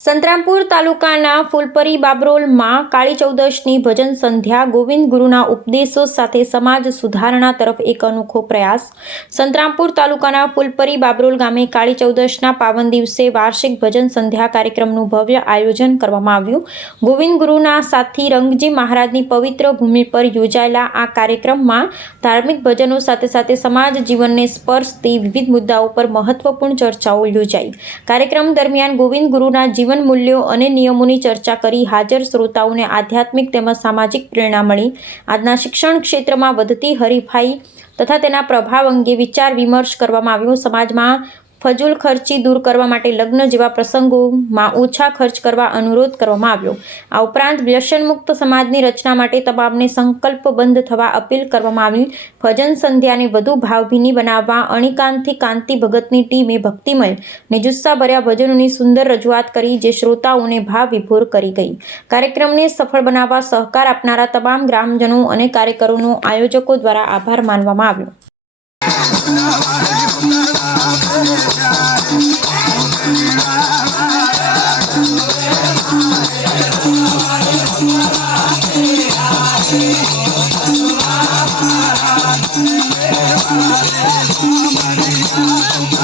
સંતરામપુર તાલુકાના ફૂલપરી બાબરોલમાં કાળી ચૌદશની ભજન સંધ્યા ગોવિંદ ગુરુના ઉપદેશો સાથે સમાજ સુધારણા તરફ એક અનોખો પ્રયાસ. સંતરામપુર તાલુકાના ફૂલપરી બાબરોલ ગામે કાળી ચૌદશના પાવન દિવસે વાર્ષિક ભજન સંધ્યા કાર્યક્રમનું ભવ્ય આયોજન કરવામાં આવ્યું. ગોવિંદ ગુરુના સાથી રંગજી મહારાજની પવિત્ર ભૂમિ પર યોજાયેલા આ કાર્યક્રમમાં ધાર્મિક ભજનો સાથે સાથે સમાજ જીવનને સ્પર્શતી વિવિધ મુદ્દાઓ પર મહત્વપૂર્ણ ચર્ચાઓ યોજાઈ. કાર્યક્રમ દરમિયાન ગોવિંદ ગુરુના જીવન મૂલ્યો અને નિયમોની ચર્ચા કરી હાજર શ્રોતાઓને આધ્યાત્મિક તેમજ સામાજિક પ્રેરણા મળી. આજના શિક્ષણ ક્ષેત્રમાં વધતી હરીફાઈ તથા તેના પ્રભાવ અંગે વિચાર વિમર્શ કરવામાં આવ્યો. સમાજમાં ફજૂલ ખર્ચી દૂર કરવા માટે લગ્ન જેવા પ્રસંગોમાં ઓછા ખર્ચ કરવા અનુરોધ કરવામાં આવ્યો. આ ઉપરાંત વ્યસનમુક્ત સમાજની રચના માટે તમામને બંધ થવા અપીલ કરવામાં આવી. ભજન સંધ્યાને વધુ ભાવભીની બનાવવા અણિકાંતથી કાંતિ ભગતની ટીમે ભક્તિમય ને જુસ્સાભર્યા ભજનોની સુંદર રજૂઆત કરી જે શ્રોતાઓને ભાવ વિભોર કરી ગઈ. કાર્યક્રમને સફળ બનાવવા સહકાર આપનારા તમામ ગ્રામજનો અને કાર્યકરોનો આયોજકો દ્વારા આભાર માનવામાં આવ્યો.